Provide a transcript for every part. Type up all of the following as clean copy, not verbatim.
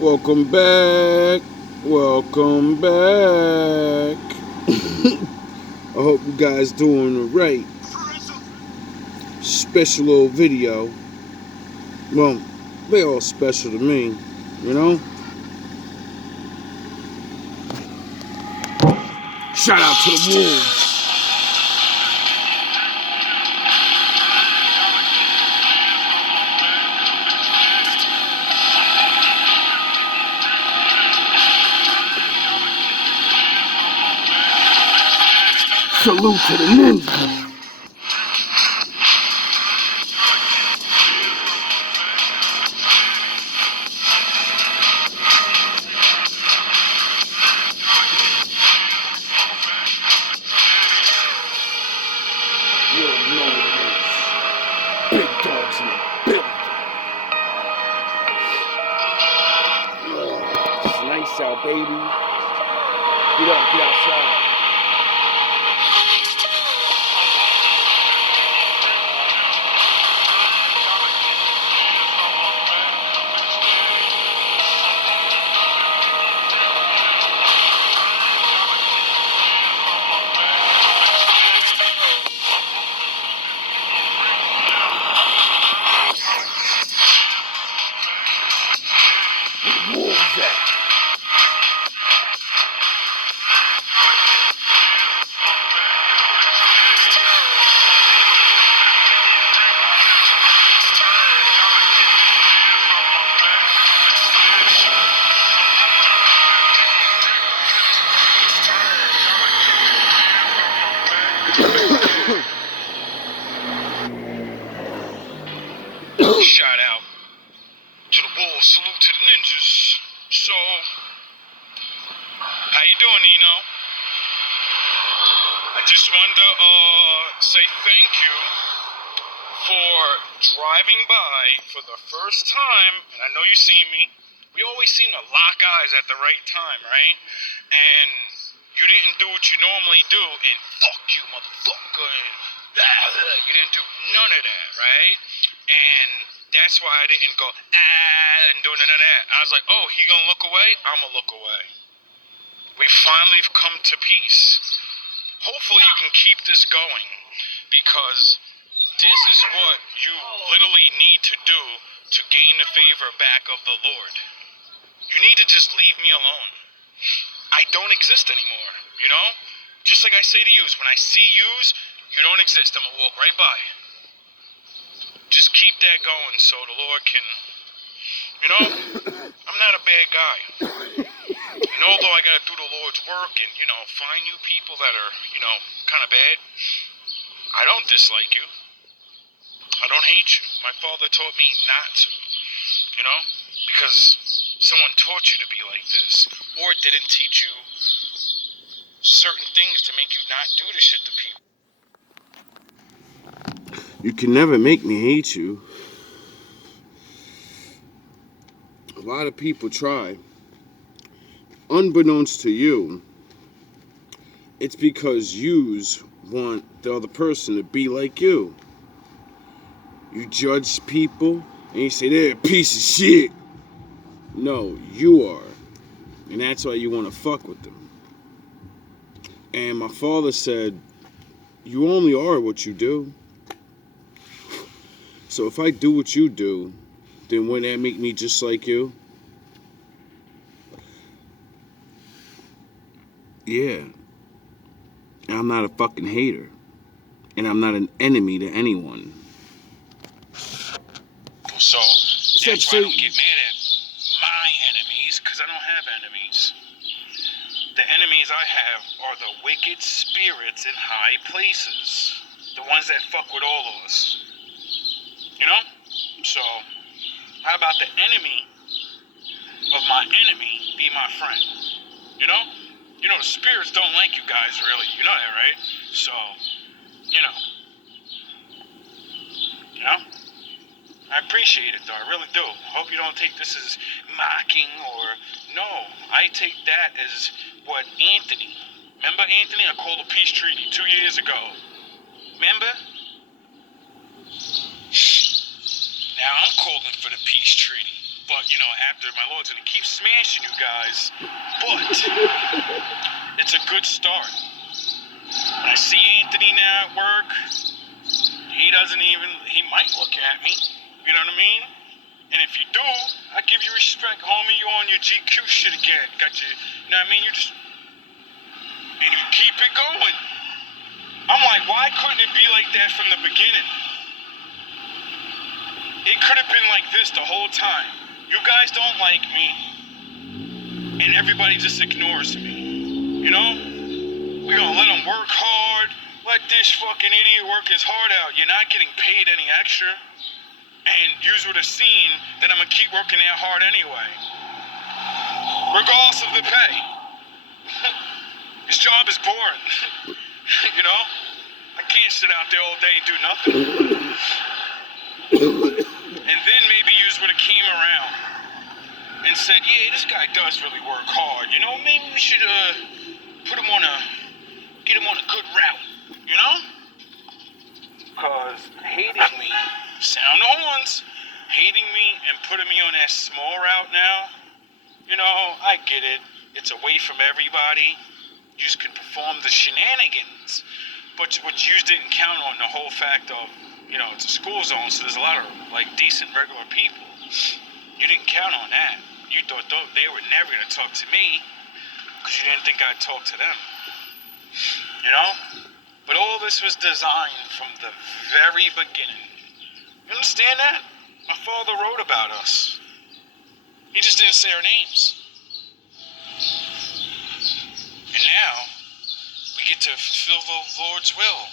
Welcome back. Welcome back. I hope you guys doing alright. Special little video. Well, they all special to me, you know? Shout out to the Wolves. Salute to the ninjas. You don't know what it is. Big dogs in the building. It's nice out, baby. Get up, get outside. Wolves at? Shout out to the Wolves, salute to the ninjas. So, how you doing, Nino? I just wanted to say thank you for driving by for the first time, and I know you seen me. We always seem to lock eyes at the right time, right? And you didn't do what you normally do, and fuck you, motherfucker, and you didn't do none of that, right? And that's why I didn't go, and do none of that. I was like, oh, he gonna look away? I'ma look away. We finally have come to peace. Hopefully you can keep this going, because this is what you literally need to do to gain the favor back of the Lord. You need to just leave me alone. I don't exist anymore, you know? Just like I say to yous, when I see yous, you don't exist. I'm gonna walk right by. Just keep that going so the Lord can, you know, I'm not a bad guy. And although I gotta do the Lord's work and, you know, find you people that are, you know, kind of bad, I don't dislike you. I don't hate you. My father taught me not to, you know, because someone taught you to be like this, or didn't teach you certain things to make you not do this shit to people. You can never make me hate you. A lot of people try. Unbeknownst to you, it's because yous want the other person to be like you. You judge people and you say they're a piece of shit. No, you are. And that's why you want to fuck with them. And my father said, you only are what you do. So if I do what you do, then wouldn't that make me just like you? Yeah. I'm not a fucking hater. And I'm not an enemy to anyone. So that's why I don't get mad at my enemies, because I don't have enemies. The enemies I have are the wicked spirits in high places. The ones that fuck with all of us. You know? So, how about the enemy of my enemy be my friend? You know? You know, the spirits don't like you guys, really. You know that, right? So, you know. You know? I appreciate it, though. I really do. I hope you don't take this as mocking or... No, I take that as what Anthony... Remember Anthony? I called a peace treaty 2 years ago. Remember? Now I'm calling for the peace treaty. But, you know, after my Lord's going to keep smashing you guys. But it's a good start. When I see Anthony now at work, he might look at me. You know what I mean? And if you do, I give you respect, homie. You on your GQ shit again. Got you know what I mean? And you keep it going. I'm like, why couldn't it be like that from the beginning? It could have been like this the whole time. You guys don't like me, and everybody just ignores me. You know? We're gonna let him work hard. Let this fucking idiot work his heart out. You're not getting paid any extra. And you would have seen that I'm gonna keep working that hard anyway. Regardless of the pay. This job is boring. You know? I can't sit out there all day and do nothing. And then maybe you would have came around and said, yeah, this guy does really work hard. You know, maybe we should get him on a good route. You know? Because hating me, sound the horns, hating me and putting me on that small route now, you know, I get it. It's away from everybody. You can perform the shenanigans. But what you didn't count on the whole fact of, you know, it's a school zone, so there's a lot of, like, decent, regular people. You didn't count on that. You thought they were never going to talk to me because you didn't think I'd talk to them. You know? But all this was designed from the very beginning. You understand that? My father wrote about us. He just didn't say our names. And now, we get to fulfill the Lord's will.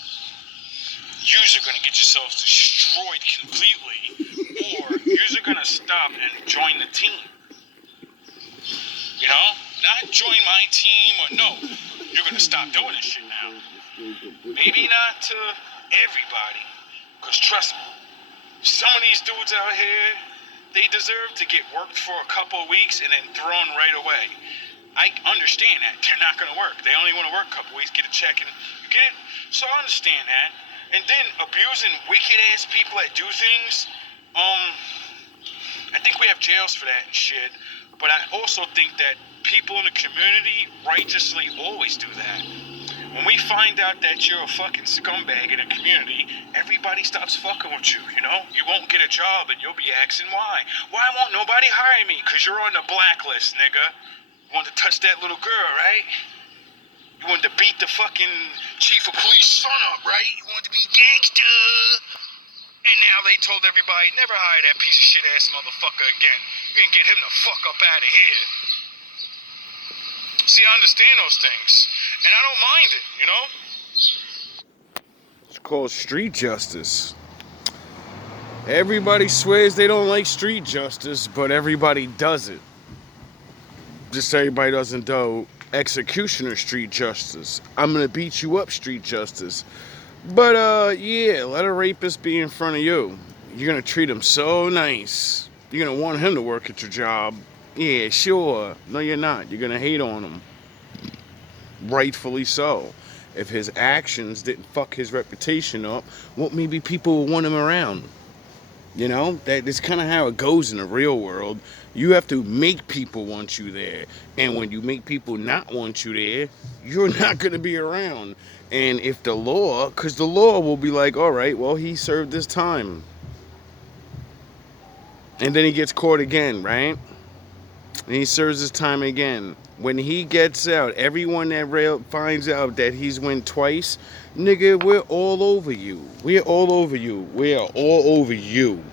Yous are going to get yourselves destroyed completely, or yous are going to stop and join the team. You know? Not join my team, or no. You're going to stop doing this shit now. Maybe not to everybody, because trust me, some of these dudes out here, they deserve to get worked for a couple of weeks and then thrown right away. I understand that. They're not going to work. They only want to work a couple weeks, get a check, and you get it? So I understand that. And then abusing wicked-ass people that do things, I think we have jails for that and shit. But I also think that people in the community righteously always do that. When we find out that you're a fucking scumbag in a community, everybody stops fucking with you, you know? You won't get a job and you'll be asking why. Why won't nobody hire me? Because you're on the blacklist, nigga. You wanted to touch that little girl, right? You wanted to beat the fucking chief of police son up, right? You wanted to be gangster. And now they told everybody, never hire that piece of shit ass motherfucker again. You can get him the fuck up out of here. See, I understand those things. And I don't mind it, you know? It's called street justice. Everybody swears they don't like street justice, but everybody does it. Just everybody doesn't do executioner street justice. I'm gonna beat you up street justice. But yeah, let a rapist be in front of you. You're gonna treat him so nice. You're gonna want him to work at your job. Yeah, sure. No, you're not. You're gonna hate on him. Rightfully so. If his actions didn't fuck his reputation up, well, maybe people will want him around. You know, that's kind of how it goes in the real world. You have to make people want you there. And when you make people not want you there, you're not going to be around. And if the law, because the law will be like, all right, well, he served his time. And then he gets caught again, right? And he serves his time again. When he gets out, everyone that finds out that he's went twice, nigga, we're all over you. We're all over you. We are all over you.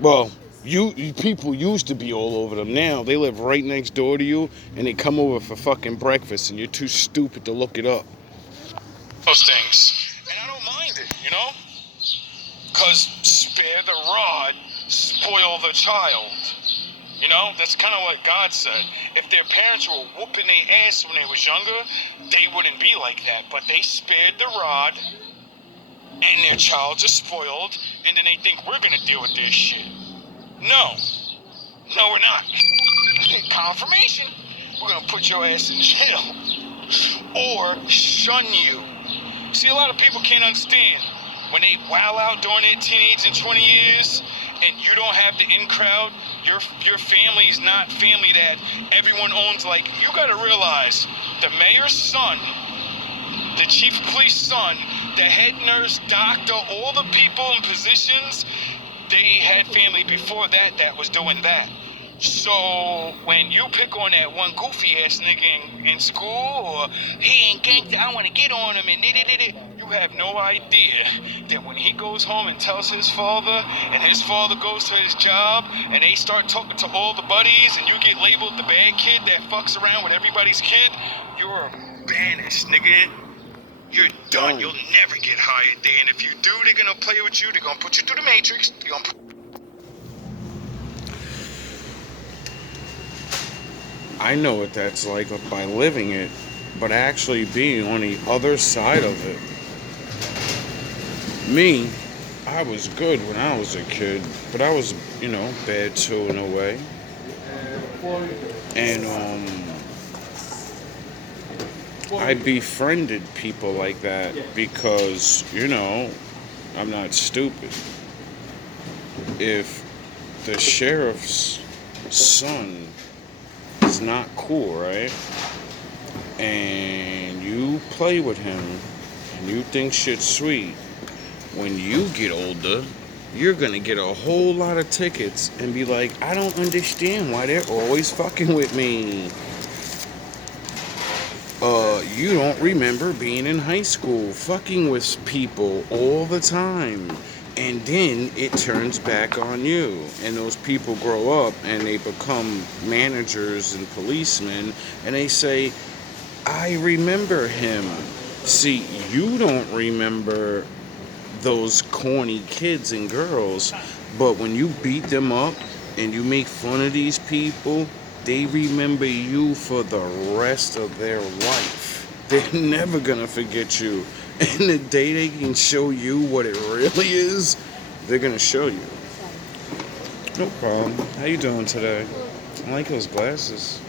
Well, you people used to be all over them. Now they live right next door to you, and they come over for fucking breakfast, and you're too stupid to look it up. Those things. And I don't mind it, you know? Because spare the rod, spoil the child. You know, that's kind of what God said. If their parents were whooping their ass when they was younger, they wouldn't be like that. But they spared the rod, and their child's are spoiled, and then they think we're going to deal with this shit. No. No, we're not. Confirmation. We're going to put your ass in jail. Or shun you. See, a lot of people can't understand. When they wow out during their teenage and 20 years, and you don't have the in crowd, your family is not family that everyone owns. Like, you gotta realize, the mayor's son, the chief of police son, the head nurse, doctor, all the people in positions, they had family before that was doing that. So when you pick on that one goofy ass nigga in school, or he ain't gangster, I want to get on him, and you have no idea that when he goes home and tells his father, and his father goes to his job, and they start talking to all the buddies, and you get labeled the bad kid that fucks around with everybody's kid, you're banished, nigga. You're done. You'll never get hired there, and if you do, they're gonna play with you. They're gonna put you through the matrix. I know what that's like by living it, but actually being on the other side of it. Me, I was good when I was a kid, but I was, bad too in a way. And I befriended people like that because, I'm not stupid. If the sheriff's son is not cool, right? And you play with him and you think shit's sweet, when you get older, you're gonna get a whole lot of tickets and be like, I don't understand why they're always fucking with me. You don't remember being in high school fucking with people all the time, and then it turns back on you, and those people grow up and they become managers and policemen, and they say, I remember him. See, you don't remember those corny kids and girls, but when you beat them up and you make fun of these people, they remember you for the rest of their life. They're never gonna forget you. And the day they can show you what it really is, they're gonna show you. No problem. How you doing today? I like those glasses.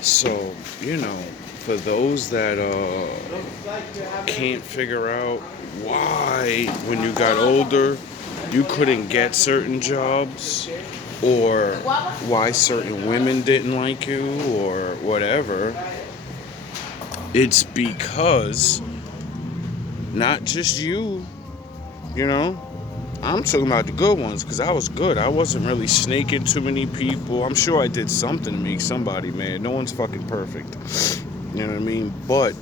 So, for those that can't figure out why, when you got older, you couldn't get certain jobs, or why certain women didn't like you, or whatever, it's because not just you, I'm talking about the good ones, because I was good. I wasn't really snaking too many people. I'm sure I did something to make somebody mad. No one's fucking perfect. You know what I mean? But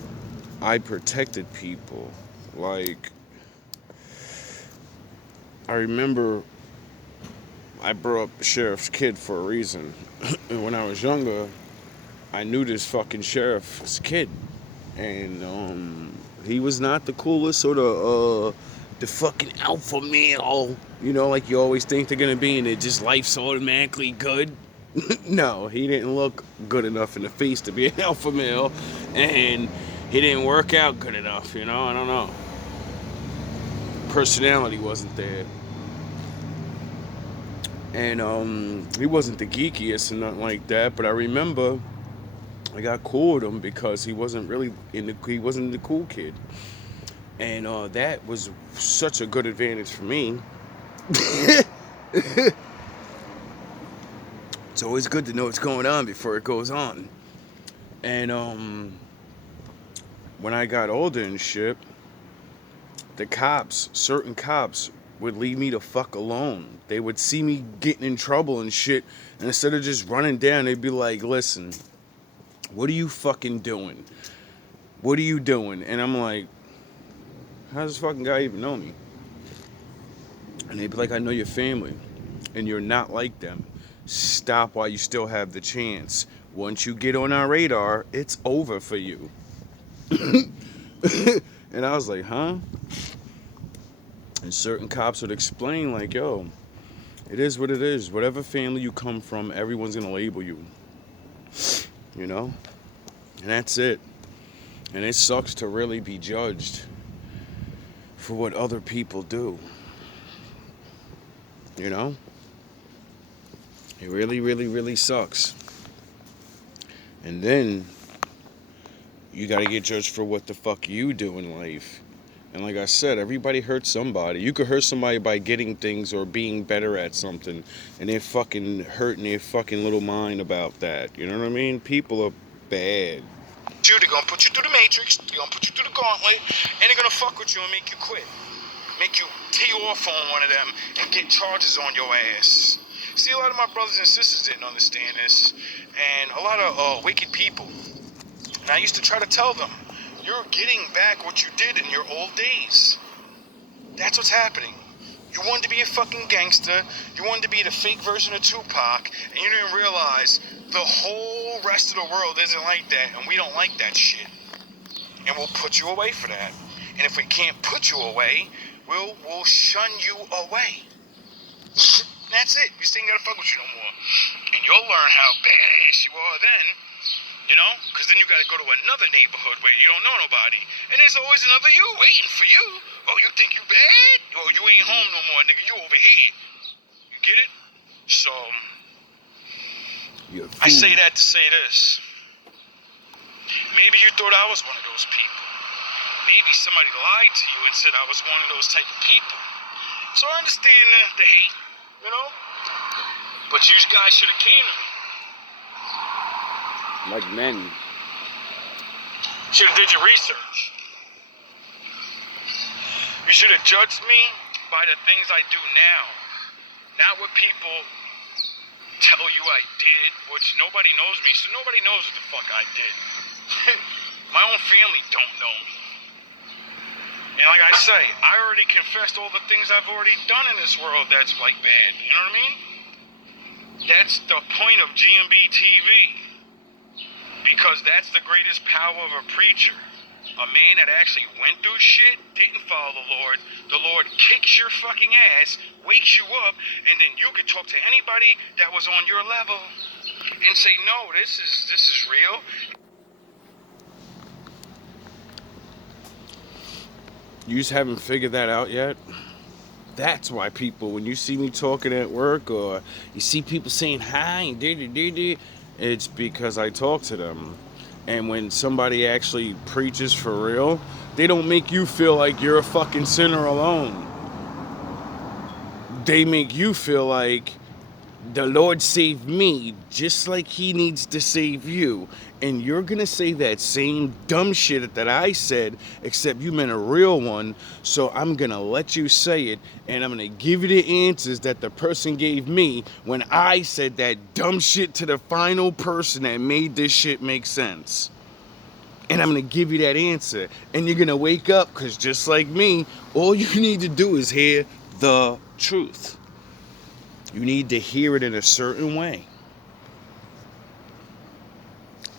I protected people. Like, I remember I brought up the sheriff's kid for a reason. And when I was younger, I knew this fucking sheriff's kid. And he was not the coolest or the fucking alpha male, like you always think they're gonna be, and it just life's automatically good. No, he didn't look good enough in the face to be an alpha male, and he didn't work out good enough, I don't know. Personality wasn't there. And he wasn't the geekiest and nothing like that, but I remember I got cool with him because he wasn't the cool kid. And that was such a good advantage for me. It's always good to know what's going on before it goes on. And when I got older and shit, certain cops would leave me the fuck alone. They would see me getting in trouble and shit, and instead of just running down, they'd be like, listen, what are you fucking doing? What are you doing? And I'm like, how does this fucking guy even know me? And they'd be like, I know your family, and you're not like them. Stop while you still have the chance. Once you get on our radar, it's over for you. And I was like, huh? And certain cops would explain, like, yo, it is what it is. Whatever family you come from, everyone's gonna label you. And that's it. And it sucks to really be judged for what other people do. It really, really, really sucks. And then You got to get judged for what the fuck you do in life. And like I said, everybody hurts somebody. You could hurt somebody by getting things or being better at something, and they're fucking hurting their fucking little mind about that. You know what I mean? People are bad. They're gonna put you through the matrix, they're gonna put you through the gauntlet, and they're gonna fuck with you and make you quit. Make you tee off on one of them and get charges on your ass. See, a lot of my brothers and sisters didn't understand this, and a lot of wicked people. And I used to try to tell them, you're getting back what you did in your old days. That's what's happening. You wanted to be a fucking gangster, you wanted to be the fake version of Tupac, and you didn't realize the whole rest of the world isn't like that, and we don't like that shit. And we'll put you away for that. And if we can't put you away, we'll shun you away. That's it. You still ain't gotta fuck with you no more. And you'll learn how badass you are then. You know? Because then you gotta go to another neighborhood where you don't know nobody. And there's always another you waiting for you. Oh, you think you bad? Oh, you ain't home no more, nigga. You over here. You get it? So, I say that to say this. Maybe you thought I was one of those people. Maybe somebody lied to you and said I was one of those type of people. So I understand the hate, you know? But you guys should have came to me. Like men. Should have did your research. You should have judged me by the things I do now. Not what people tell you I did, which nobody knows me, so nobody knows what the fuck I did. My own family don't know me. And like I say, I already confessed all the things I've already done in this world that's like bad. You know what I mean? That's the point of GMB TV. Because that's the greatest power of a preacher. A man that actually went through shit, didn't follow the Lord kicks your fucking ass, wakes you up, and then you could talk to anybody that was on your level and say, no, this is real. You just haven't figured that out yet? That's why people, when you see me talking at work or you see people saying hi and it's because I talk to them. And when somebody actually preaches for real, they don't make you feel like you're a fucking sinner alone. They make you feel like the Lord saved me just like he needs to save you. And you're going to say that same dumb shit that I said, except you meant a real one. So I'm going to let you say it, and I'm going to give you the answers that the person gave me when I said that dumb shit to the final person that made this shit make sense. And I'm going to give you that answer. And you're going to wake up, because just like me, all you need to do is hear the truth. You need to hear it in a certain way.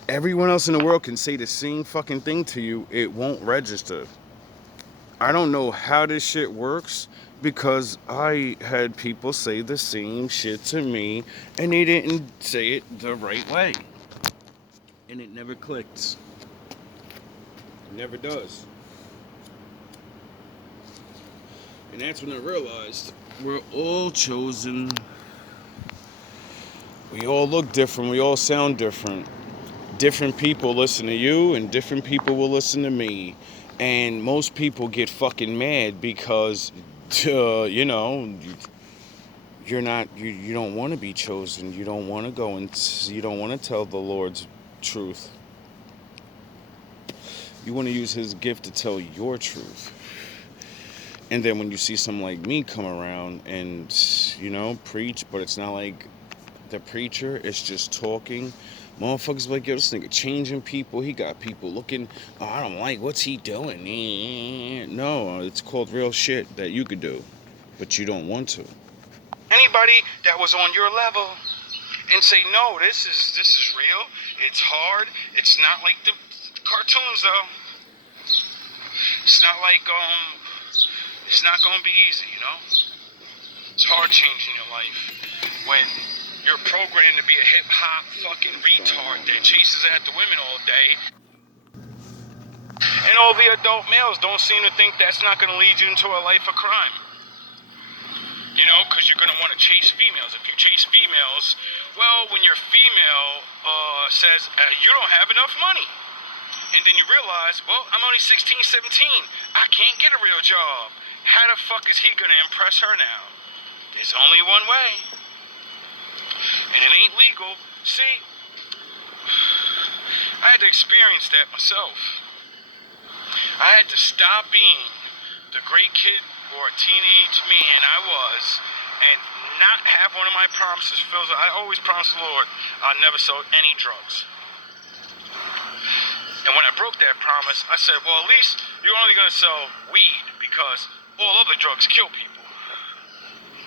Everyone else in the world can say the same fucking thing to you. It won't register. I don't know how this shit works, because I had people say the same shit to me and they didn't say it the right way. And it never clicks. It never does. And that's when I realized we're all chosen. We all look different. We all sound different. Different people listen to you and different people will listen to me. And most people get fucking mad because, you know, you're not, you don't want to be chosen. You don't want to go and you don't want to tell the Lord's truth. You want to use his gift to tell your truth. And then when you see someone like me come around and, you know, preach, but it's not like the preacher, it's just talking. Motherfuckers be like, yo, this nigga changing people. He got people looking, oh, I don't like, what's he doing? No, it's called real shit that you could do, but you don't want to. Anybody that was on your level and say, no, this is real. It's hard. It's not like the cartoons, though. It's not like, it's not gonna be easy, you know? It's hard changing your life when you're programmed to be a hip-hop fucking retard that chases after women all day. And all the adult males don't seem to think that's not going to lead you into a life of crime. You know, because you're going to want to chase females. If you chase females, well, when your female says, you don't have enough money. And then you realize, well, I'm only 16, 17. I can't get a real job. How the fuck is he gonna impress her now? There's only one way. And it ain't legal. See, I had to experience that myself. I had to stop being the great kid or teenage man I was and not have one of my promises fulfilled. I always promised the Lord I'll never sell any drugs. And when I broke that promise, I said, well, at least you're only going to sell weed because all other drugs kill people.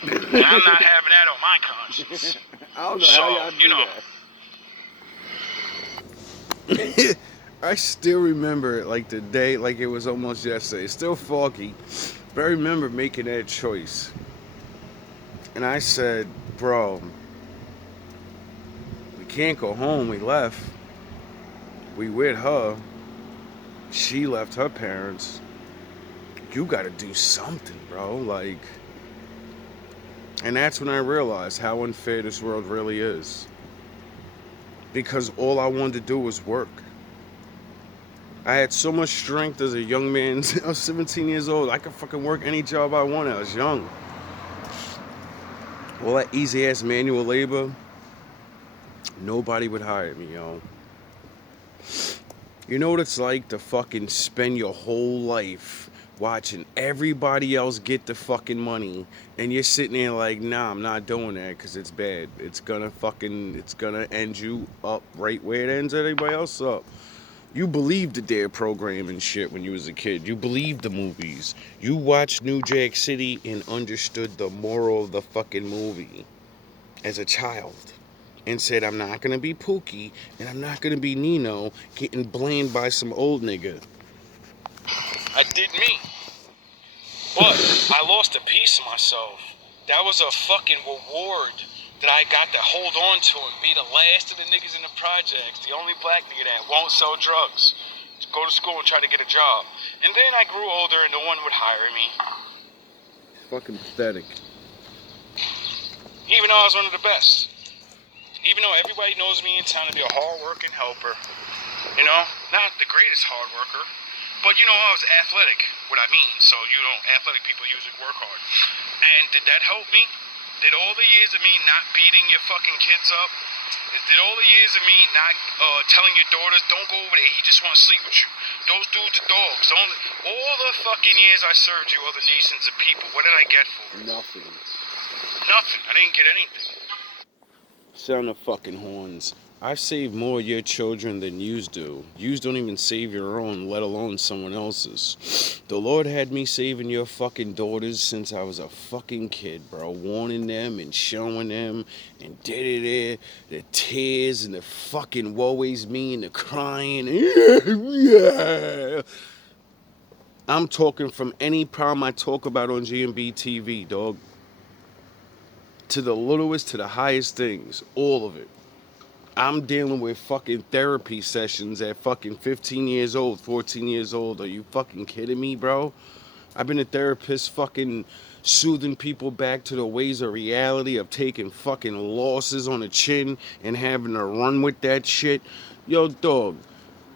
And I'm not having that on my conscience. I don't know how y'all do that. I still remember it like the day, like it was almost yesterday. It's still foggy, but I remember making that choice. And I said, bro, we can't go home. We left. We with her. She left her parents. You gotta do something, bro. Like, and that's when I realized how unfair this world really is. Because all I wanted to do was work. I had so much strength as a young man. I was 17 years old. I could fucking work any job I wanted. I was young. All that easy ass manual labor, nobody would hire me, yo. You know what it's like to fucking spend your whole life watching everybody else get the fucking money, and you're sitting there like, nah, I'm not doing that because it's bad. It's gonna end you up right where it ends everybody else up. You believed the dare program and shit when you was a kid. You believed the movies. You watched New Jack City and understood the moral of the fucking movie as a child. And said, I'm not gonna be Pookie and I'm not gonna be Nino getting blamed by some old nigga. I did me. But I lost a piece of myself. That was a fucking reward that I got to hold on to and be the last of the niggas in the projects, the only black nigga that won't sell drugs, to go to school and try to get a job. And then I grew older and no one would hire me. Fucking pathetic. Even though I was one of the best. Even though everybody knows me in town to be a hard-working helper. You know, not the greatest hard worker, but you know, I was athletic, what I mean. So, athletic people usually work hard. And did that help me? Did all the years of me not beating your fucking kids up? Did all the years of me not telling your daughters, don't go over there, he just want to sleep with you? Those dudes are dogs. All the fucking years I served you other nations of people, what did I get for it? Nothing. Nothing. I didn't get anything. Sound of fucking horns. I save more of your children than yous do. Yous don't even save your own, let alone someone else's. The Lord had me saving your fucking daughters since I was a fucking kid, bro. Warning them and showing them and the tears and the fucking woe is me and the crying. Yeah. I'm talking from any problem I talk about on GMB TV, dog. To the littlest, to the highest things. All of it. I'm dealing with fucking therapy sessions at fucking 15 years old, 14 years old. Are you fucking kidding me, bro? I've been a therapist fucking soothing people back to the ways of reality of taking fucking losses on the chin and having to run with that shit. Yo, dog.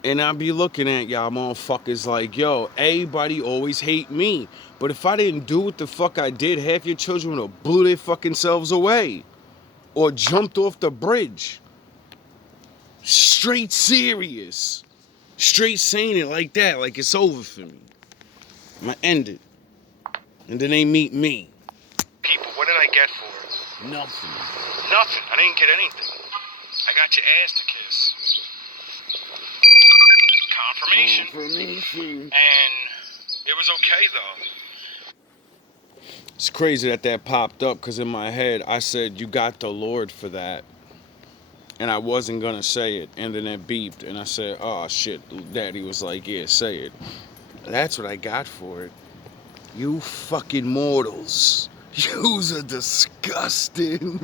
And I be looking at y'all motherfuckers like, yo, everybody always hate me. But if I didn't do what the fuck I did, half your children would have blew their fucking selves away. Or jumped off the bridge. Straight serious. Straight saying it like that, like it's over for me. I'ma end it. And then they meet me. People, what did I get for it? Nothing. Nothing. I didn't get anything. I got your ass to kiss. Confirmation. And it was okay, though. It's crazy that popped up, because in my head, I said, you got the Lord for that. And I wasn't going to say it. And then it beeped. And I said, oh, shit. Daddy was like, yeah, say it. That's what I got for it. You fucking mortals. Yous are disgusting.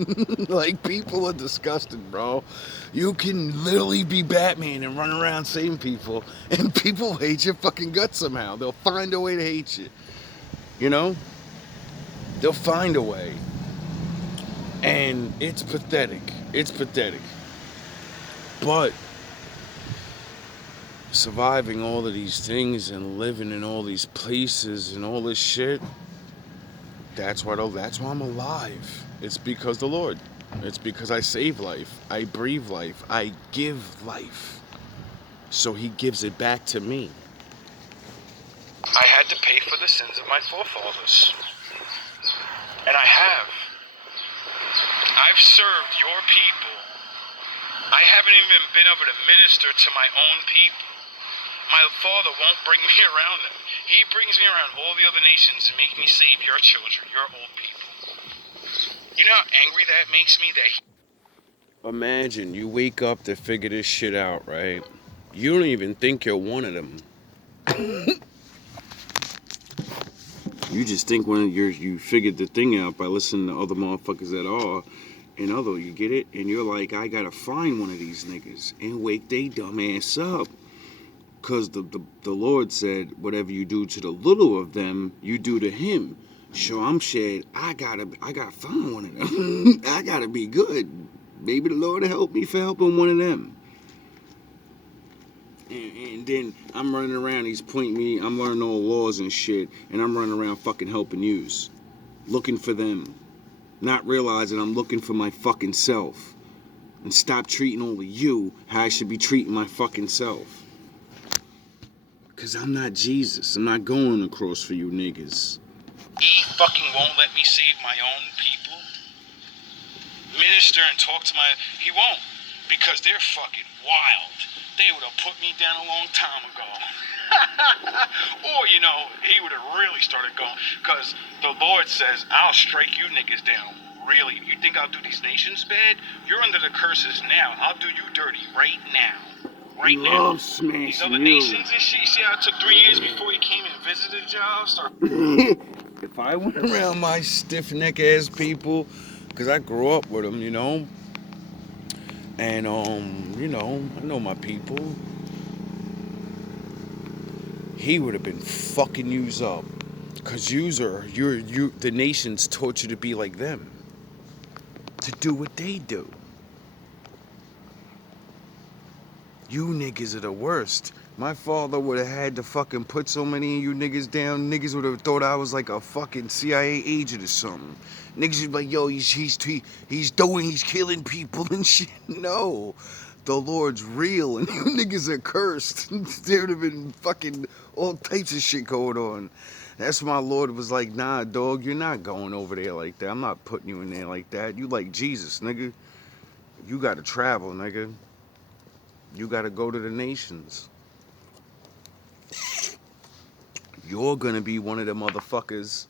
Like, people are disgusting, bro. You can literally be Batman and run around saving people, and people hate your fucking guts somehow. They'll find a way to hate you. You know? They'll find a way. And it's pathetic. It's pathetic. But surviving all of these things and living in all these places and all this shit, that's why I'm alive. It's because the Lord. It's because I save life. I breathe life. I give life. So he gives it back to me. I had to pay for the sins of my forefathers. And I have. I've served your people. I haven't even been able to minister to my own people. My Father won't bring me around them. He brings me around all the other nations and make me save your children, your old people. You know how angry that makes me that Imagine you wake up to figure this shit out, right? You don't even think you're one of them. You just think you figured the thing out by listening to other motherfuckers that are. And other, you get it? And you're like, I gotta find one of these niggas and wake they dumb ass up. Cause the Lord said, whatever you do to the little of them, you do to him. So I'm said, I gotta find one of them. I gotta be good. Maybe the Lord will help me for helping one of them. And then I'm running around, he's pointing me, I'm learning all laws and shit, and I'm running around fucking helping yous. Looking for them. Not realizing I'm looking for my fucking self. And stop treating only you how I should be treating my fucking self. Cause I'm not Jesus. I'm not going across for you niggas. he fucking won't let me save my own people. Minister and talk to he won't. Because they're fucking wild. They would have put me down a long time ago. Or, he would have really started going. Because the Lord says, I'll strike you niggas down. Really. You think I'll do these nations bad? You're under the curses now. I'll do you dirty right now. Right now. These other nations and shit. You see how it took 3 years before he came and visited y'all? If I went around my stiff neck ass people, because I grew up with them, and I know my people. He would have been fucking yous up. Cause the nations taught you to be like them. To do what they do. You niggas are the worst. My father would have had to fucking put so many of you niggas down. Niggas would have thought I was like a fucking CIA agent or something. Niggas would be like, yo, he's killing people and shit. No. The Lord's real and you niggas are cursed. There would have been fucking all types of shit going on. That's why my Lord was like, nah, dog, you're not going over there like that. I'm not putting you in there like that. You like Jesus, nigga. You gotta travel, nigga. You gotta go to the nations. You're gonna be one of the motherfuckers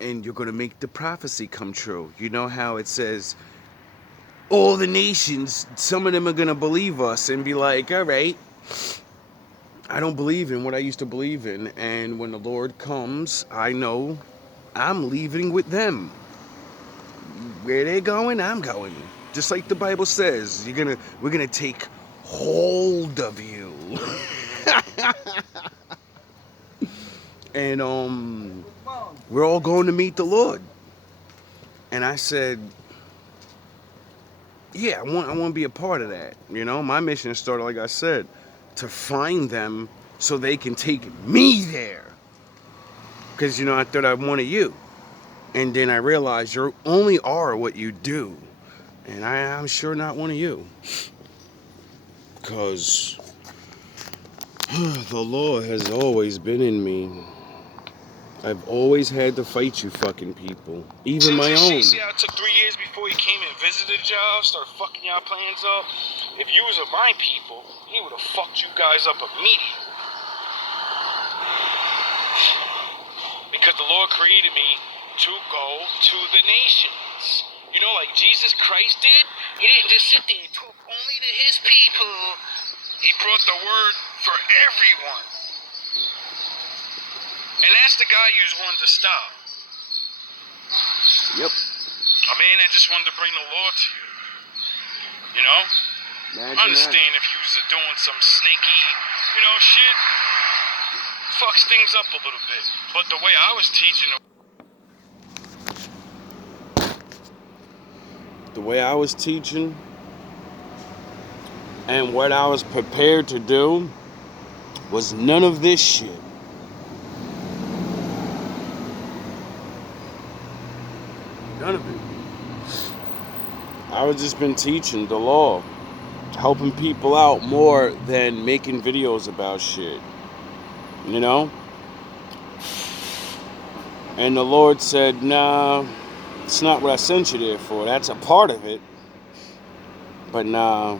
and you're gonna make the prophecy come true. You know how it says, all the nations, some of them are gonna believe us and be like, all right, I don't believe in what I used to believe in. And when the Lord comes, I know I'm leaving with them. Where they're going, I'm going. Just like the Bible says, we're gonna take hold of you. And we're all going to meet the Lord. And I said, yeah, I want to be a part of that. My mission started, like I said, to find them so they can take me there. Because, I thought I wanted you. And then I realized you only are what you do. And I'm sure not one of you. Because the Lord has always been in me. I've always had to fight you fucking people. Even my own. See how it took 3 years before he came and visited y'all, started fucking y'all plans up? If you was of my people, he would have fucked you guys up immediately. Because the Lord created me to go to the nations. Like Jesus Christ did? He didn't just sit there and talk only to his people. He brought the word for everyone. And that's the guy you wanted to stop. Yep. A man that just wanted to bring the law to you. I understand if you was doing some snaky, shit. Fucks things up a little bit. But the way I was teaching... The way I was teaching and what I was prepared to do, was none of this shit. None of it. I would just been teaching the law, helping people out more than making videos about shit. You know? And the Lord said, nah, it's not what I sent you there for. That's a part of it. But nah,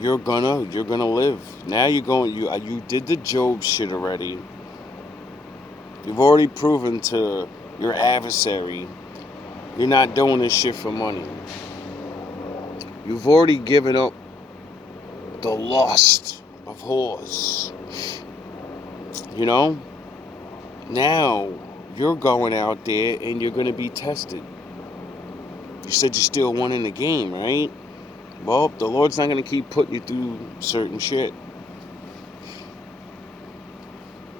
you're gonna live. Now you did the Job shit already. You've already proven to your adversary you're not doing this shit for money. You've already given up the lust of whores. You know? Now you're going out there and you're gonna be tested. You said you still won in the game, right? Well, the Lord's not gonna keep putting you through certain shit.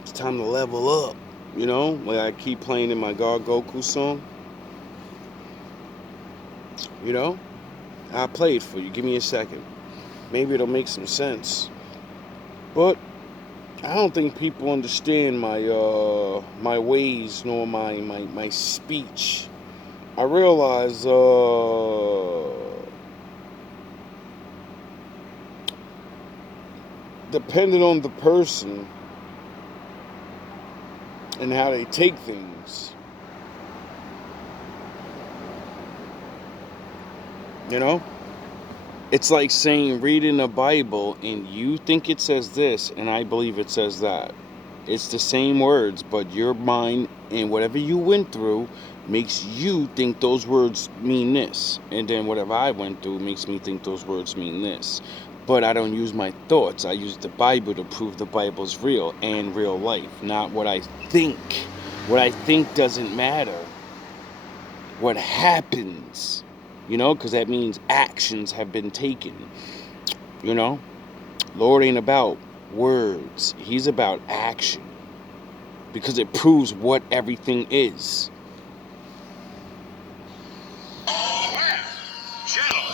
It's time to level up. You know, like I keep playing in my God Goku song. You know, I'll play it for you. Give me a second. Maybe it'll make some sense. But I don't think people understand my my ways nor my speech. I realize depending on the person and how they take things, you know, it's like saying reading a Bible and you think it says this and I believe it says that. It's the same words, but your mind and whatever you went through makes you think those words mean this, and then whatever I went through makes me think those words mean this. But I don't use my thoughts. I use the Bible to prove the Bible's real and real life, not what I think. What I think doesn't matter. What happens, you know, because that means actions have been taken. You know, Lord ain't about words. He's about action, because it proves what everything is. Gentlemen,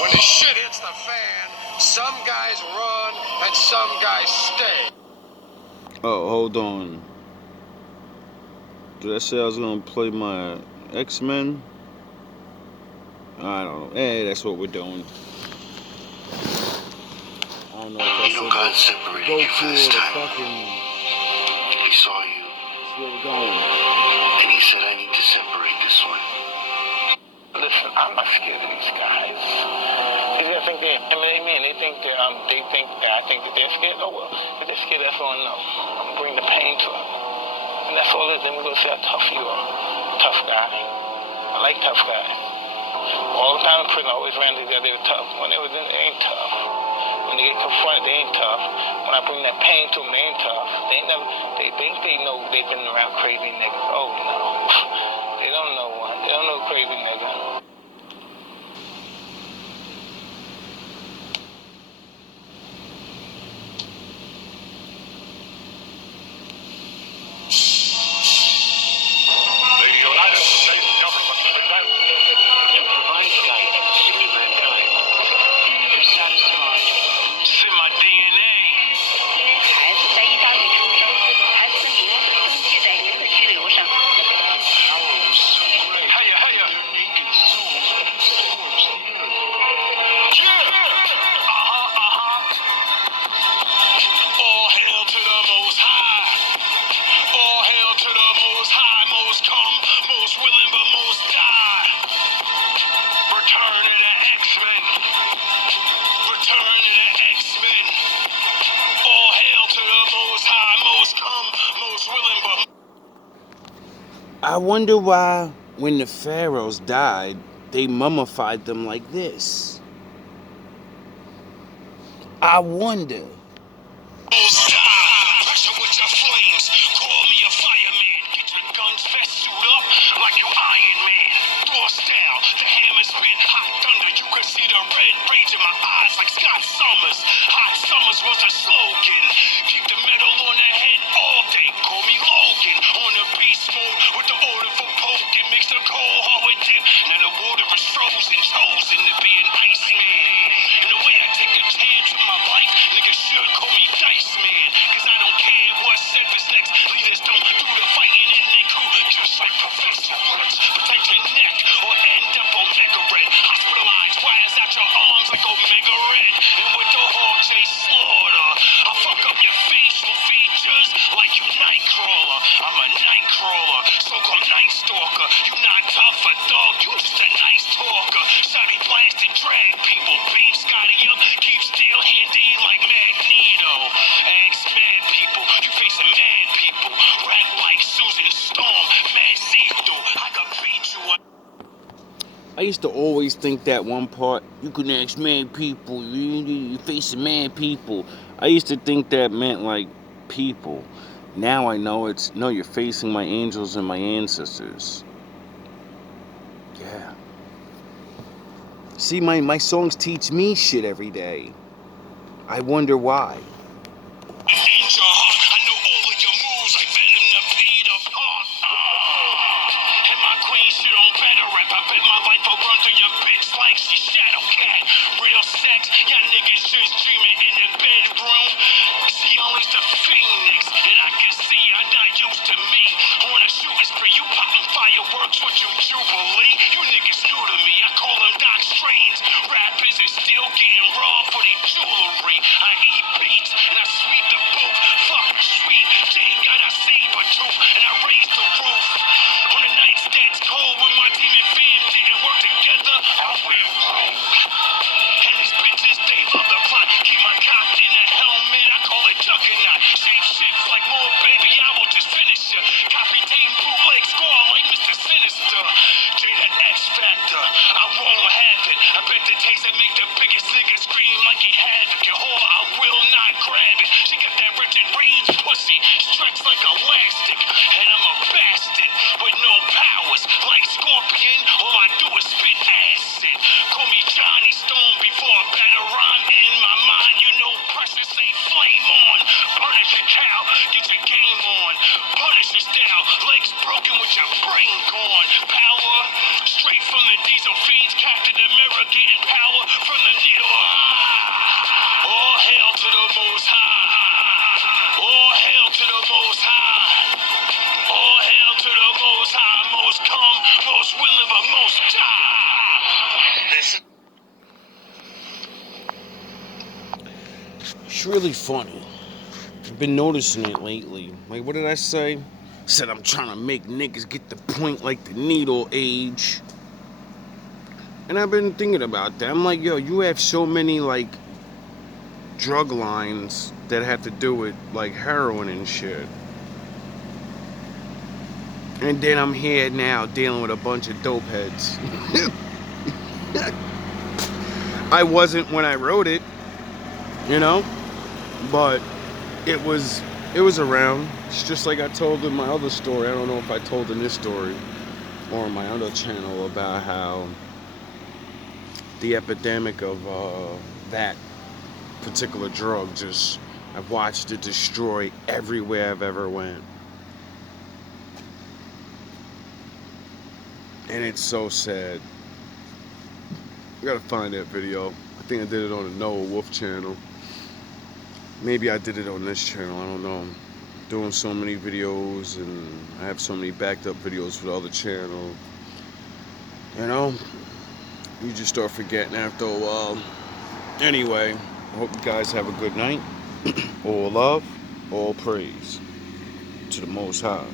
when the shit hits the fan, some guys run and some guys stay. Oh, hold on. Did I say I was gonna play my X-Men? I don't know. Hey, that's what we're doing. I don't know if I said God separated you for this time. He saw you. That's where we're going. And he said, I need to separate this one. Listen, I'm not scared of these guys. These guys think they're MMA, and they think that I think that they're scared. Oh well, if they're scared, that's all I know. I'm gonna bring the pain to them, and that's all it is. Then we're gonna see how tough you are. Tough guy. I like tough guys. All the time in prison, I always ran these guys. They were tough. When they was in, they ain't tough. When they get confronted, they ain't tough. When I bring that pain to them, they ain't tough. They ain't never. They think they know they've been around crazy niggas. Oh no, they don't know one. They don't know crazy nigga. I wonder why, when the pharaohs died, they mummified them like this. I wonder. Pressure with your flames. Call me a fireman. Get your guns vest suit up like you Iron Man. Thor's down. The hammer's been hot thunder. You can see the red rage in my eyes like Scott Summers. Hot Summers was a slogan. Keep the metal on the head all day. Call me Logan. On the beast mode with the order for poking. Mix the cold hard with dip. Now the water is frozen. Chosen to be an Iceman. And the way I take a chance with my life, niggas used to always think that one part, you can ask man people, you're facing man people. I used to think that meant like people. Now I know no, you're facing my angels and my ancestors. Yeah. See, my songs teach me shit every day. I wonder why. Angel heart, I know all of your moves like Venom to Peter Park. And my queen shit on better rap. I bet my life will run through your bitch like she Shadow Cat. Real sex, y'all niggas just dreaming in the bedroom. She only's the phoenix, and I can see you're not used to me. On a shooting spree, you popping fireworks with you Jubilee. You niggas new to me, I call them Doc Strange. Rappers is still getting robbed for their jewelry. I eat beats, and I sweep the booth. Fuck sweet, Jane got a saber tooth, and I raise the roof. On the nights that's cold, when my team and fam didn't work together, I went rogue. And these bitches, they love the plot. Keep my cock in a helmet, I call it juggernaut. Shape shifts like more, baby, I will just finish ya. Copy team bootleg score like Mr. Sinister. Jada X Factor, I won't have it. I bet the taste that make the biggest nigga scream like he had it. Your whore, I will not grab it. She got that Richard Reed pussy, stretched like elastic. And I'm a bastard with no powers. Like Scorpion, all I do is spit acid. Call me Johnny Stone before a better rhyme in my mind. You know pressure say flame on. Punish your cow, get your game on. Punish your style, legs broken with your brain gone. Power, straight from the diesel fiends. Captain America getting power from the needle. All hail to the Most High. All hail to the Most High. All hail to the Most High. Most come, most will live, most die. This It's really funny. I've been noticing it lately. Like, what did I say? Said I'm trying to make niggas get the point like the needle age. And I've been thinking about that. I'm like, yo, you have so many, like, drug lines that have to do with, like, heroin and shit. And then I'm here now dealing with a bunch of dope heads. I wasn't when I wrote it, you know? But it was around. It's just like I told in my other story. I don't know if I told in this story or on my other channel about how the epidemic of that particular drug I've watched it destroy everywhere I've ever went. And it's so sad. I gotta find that video. I think I did it on the Noah Wolf channel. Maybe I did it on this channel, I don't know. I'm doing so many videos and I have so many backed up videos for the other channel. You know, you just start forgetting after a while. Anyway, I hope you guys have a good night. All love, all praise to the Most High.